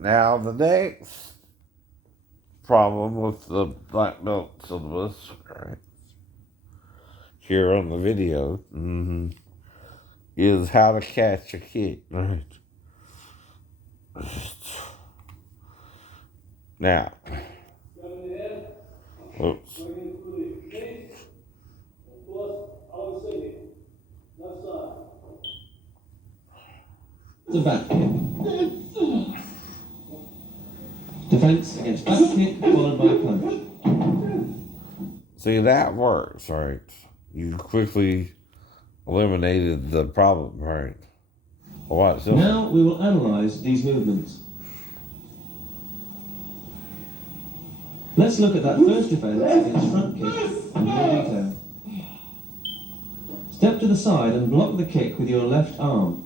Now, the next problem with the black belt syllabus, right, here on the video, is how to catch a kick, right? Now, oops. The back kick. Defense against back kick followed by punch. See, that works, right? You quickly eliminated the problem, right? Watch this. Now we will analyze these movements. Let's look at that first defense against front kick in more detail. Step to the side and block the kick with your left arm.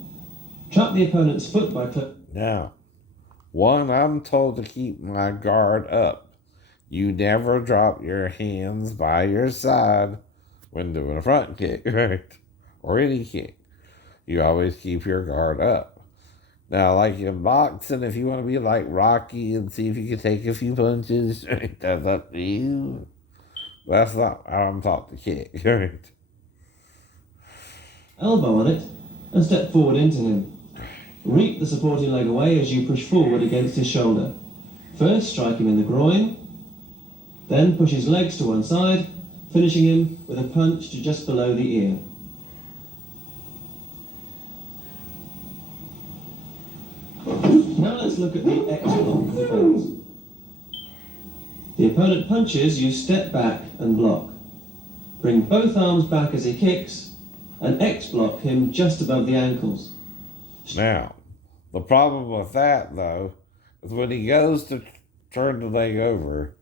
Trap the opponent's foot by Now, one, I'm told to keep my guard up. You never drop your hands by your side when doing a front kick, right? Or any kick. You always keep your guard up. Now, like in boxing, if you want to be like Rocky and see if you can take a few punches, right, that's up to you. That's not how I'm taught to kick, right? elbow on it and step forward into him. Reap the supporting leg away as you push forward against his shoulder. First, strike him in the groin, then push his legs to one side, finishing him with a punch to just below the ear. Now let's look at the X-block defense. The opponent punches, you step back and block. Bring both arms back as he kicks, and X-block him just above the ankles. Now, the problem with that, though, is when he goes to turn the leg over,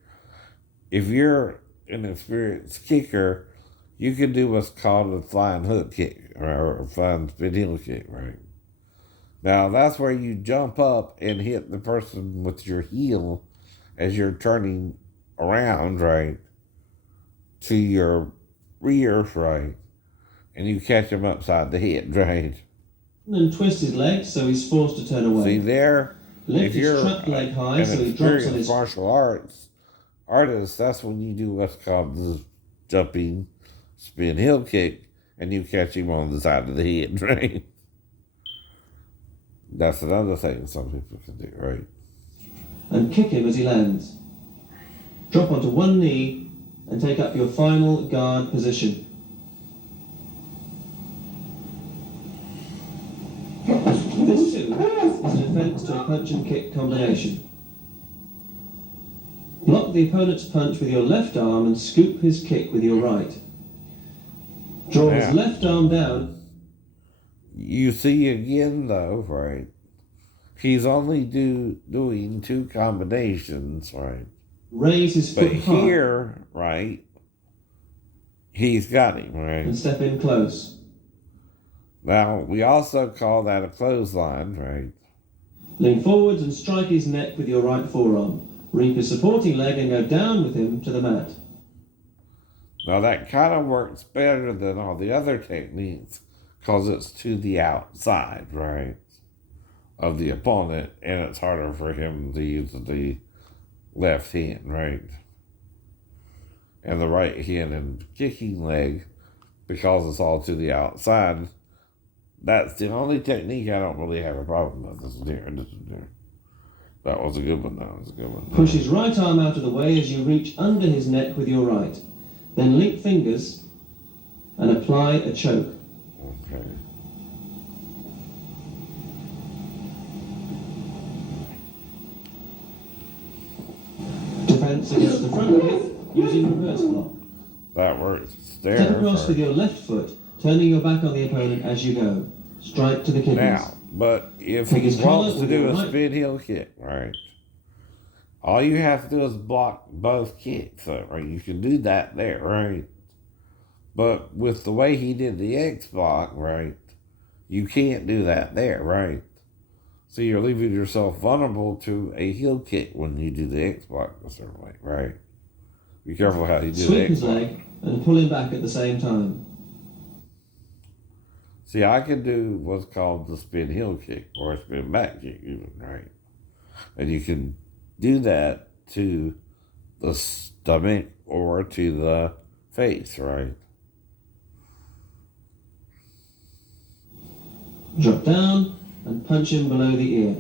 if you're an experienced kicker, you can do what's called a flying hook kick, or a flying spin heel kick, right? Now, that's where you jump up and hit the person with your heel as you're turning around, right, to your rear, right, and you catch him upside the head, right? And twist his legs so he's forced to turn away. See there, Lift if his you're trapped leg high an so he drops on experienced his martial artist, that's when you do what's called the jumping spin heel kick, and you catch him on the side of the head, right? That's another thing some people can do, right? and kick him as he lands. Drop onto one knee and take up your final guard position. This too is a defense to a punch and kick combination. Block the opponent's punch with your left arm and scoop his kick with your right. Draw his left arm down. You see again, though, right? He's only doing two combinations, right? Raise his But foot high here, right, he's got him, right? and step in close. Now, we also call that a clothesline, right? Lean forwards and strike his neck with your right forearm. Reap his supporting leg and go down with him to the mat. Now, that kind of works better than all the other techniques because it's to the outside, right, of the opponent, and it's harder for him to use the left hand, right? And the right hand and kicking leg, because it's all to the outside, that's the only technique I don't really have a problem with. This is there. That was a good one, that was a good one. Push his right arm out of the way as you reach under his neck with your right. Then link fingers and apply a choke. Okay. Defense against the front kick using reverse block. That works there. Step across with your left foot, turning your back on the opponent as you go. Strike to the kidneys. Now, but if Take he his collar wants to with do your a right- spin heel kick, right, all you have to do is block both kicks, right? You can do that there, right? But with the way he did the X block, right, you can't do that there, right? So you're leaving yourself vulnerable to a heel kick when you do the X block a certain way, right? Be careful how you do the Sweep X his block. leg and pull him back at the same time. See, I can do what's called the spin heel kick or a spin back kick, even, right? And you can do that to the stomach or to the face, right? Drop down and punch him below the ear.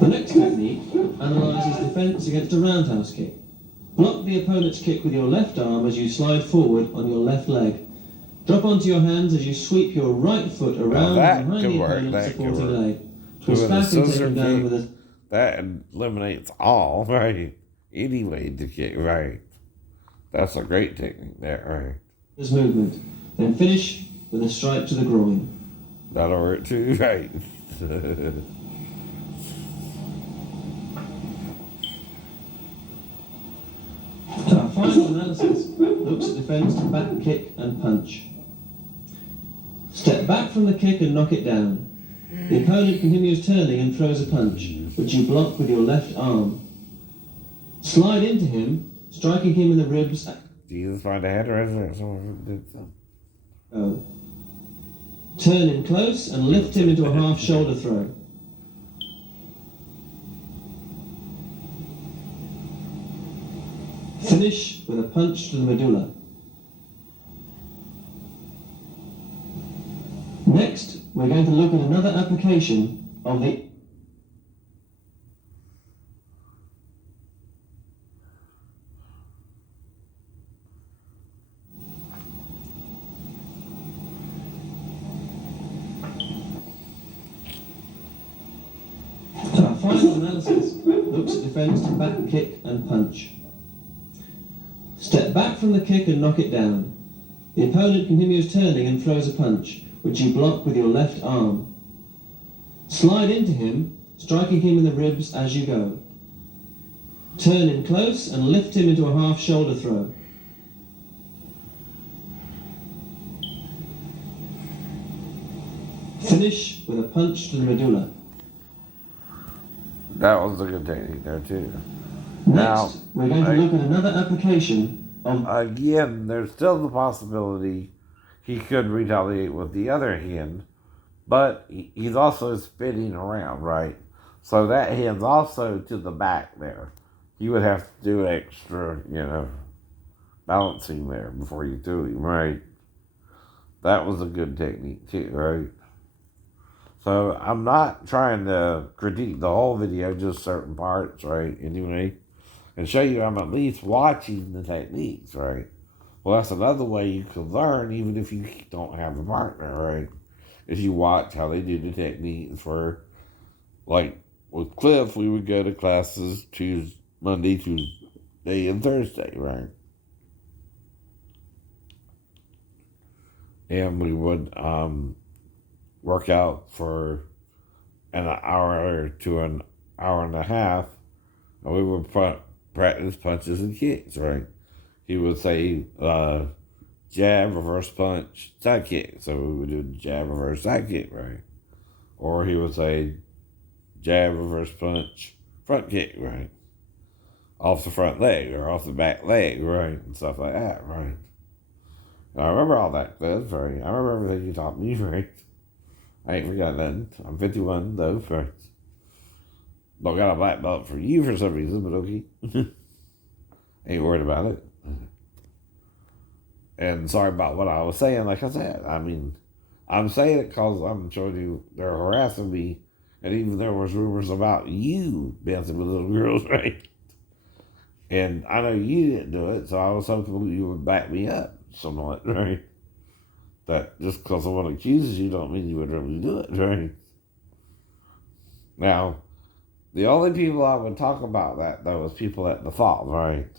The next technique analyses defence against a roundhouse kick. Block the opponent's kick with your left arm as you slide forward on your left leg. Drop onto your hands as you sweep your right foot around behind the opponent's supporting leg. Twist back and take him down with a... That eliminates all, right? Any way to kick, right? That's a great technique there, right? This movement. Then finish with a strike to the groin. That'll work too, right? Our final analysis looks at defence, back kick and punch. Step back from the kick and knock it down. The opponent continues turning and throws a punch, which you block with your left arm. Slide into him, striking him in the ribs. Jesus, find a head or someone did something. Oh. Turn him close and lift him into a half shoulder throw. Finish with a punch to the medulla. Next, we're going to look at another application of the... Our final analysis looks at defence, back kick and punch. Step back from the kick and knock it down. The opponent continues turning and throws a punch, which you block with your left arm. Slide into him, striking him in the ribs as you go. Turn him close and lift him into a half shoulder throw. Finish with a punch to the medulla. That was a good technique there too. Next, we're going to look at another application of... Again, there's still the possibility he could retaliate with the other hand, but he's also spinning around, right? So that hand's also to the back there. You would have to do extra, balancing there before you do him, right? That was a good technique too, right? So I'm not trying to critique the whole video, just certain parts, right? Anyway, and show you I'm at least watching the techniques, right? Well, that's another way you can learn even if you don't have a partner, right? If you watch how they do the techniques for, like with Cliff, we would go to classes Monday, Tuesday, and Thursday, right? And we would work out for an hour to an hour and a half, and we would practice punches and kicks, right? He would say jab, reverse punch, side kick. So we would do jab, reverse, side kick, right? Or he would say jab, reverse punch, front kick, right? Off the front leg or off the back leg, right? And stuff like that, right? And I remember all that, Cliff, right? I remember everything you taught me, right? I ain't forgot nothing. I'm 51, though, right? Don't got a black belt for you for some reason, but okay. Ain't worried about it. And sorry about what I was saying, like I said. I mean, I'm saying it because I'm showing you they're harassing me. And even there was rumors about you dancing with little girls, right? And I know you didn't do it, so I was hoping you would back me up somewhat, right? That just because someone accuses you don't mean you would really do it, right? Now, the only people I would talk about that, though, is people at the fall, right?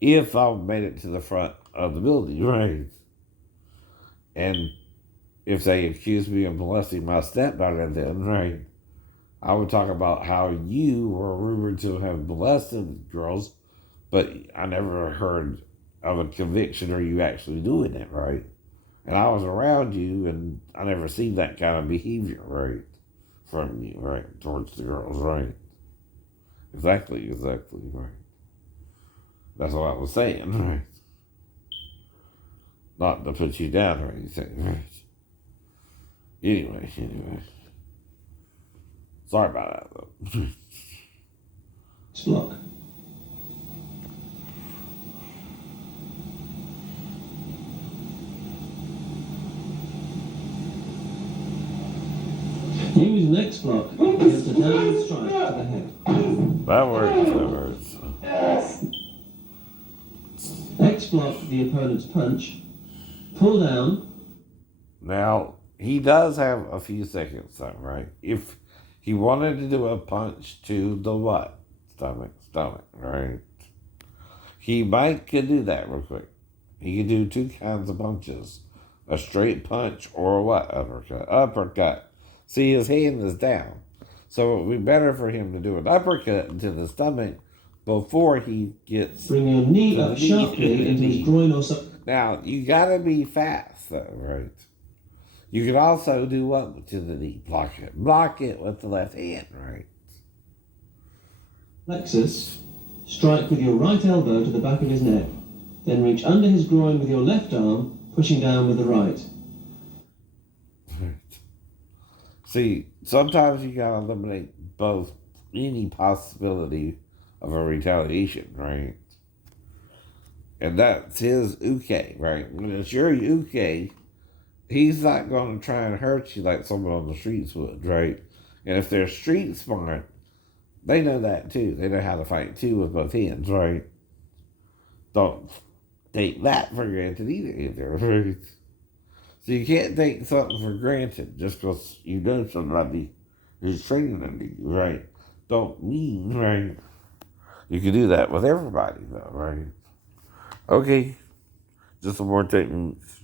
If I made it to the front of the building, right? And if they accused me of molesting my stepdaughter then, right? I would talk about how you were rumored to have molested girls, but I never heard of a conviction or you actually doing it, right? And I was around you, and I never seen that kind of behavior, right? From you, right? Towards the girls, right? Exactly, right. That's what I was saying, right? Not to put you down or anything, right? Anyway. Sorry about that, though. Block. Use next block against a downward strike to the head. That works. X block the opponent's punch. Pull down. Now, he does have a few seconds, though, right? If he wanted to do a punch to the what? Stomach, right? He could do that real quick. He could do two kinds of punches. A straight punch or a what? Uppercut. See, his hand is down. So it would be better for him to do an uppercut into the stomach before he gets... Bring your knee up sharply into his groin or something. Now, you gotta be fast, though, right? You can also do what to the knee? Block it. Block it with the left hand, right? Plexus. Strike with your right elbow to the back of his neck. Then reach under his groin with your left arm, pushing down with the right. See, sometimes you gotta eliminate both any possibility of a retaliation, right? And that's his uke, right? When it's your uke, he's not going to try and hurt you like someone on the streets would, right? And if they're street smart, they know that too. They know how to fight too with both hands, right? Don't take that for granted either, right? So you can't take something for granted just because you know somebody is training under you, right? Don't mean, right? You can do that with everybody, though, right? Okay, just some more techniques.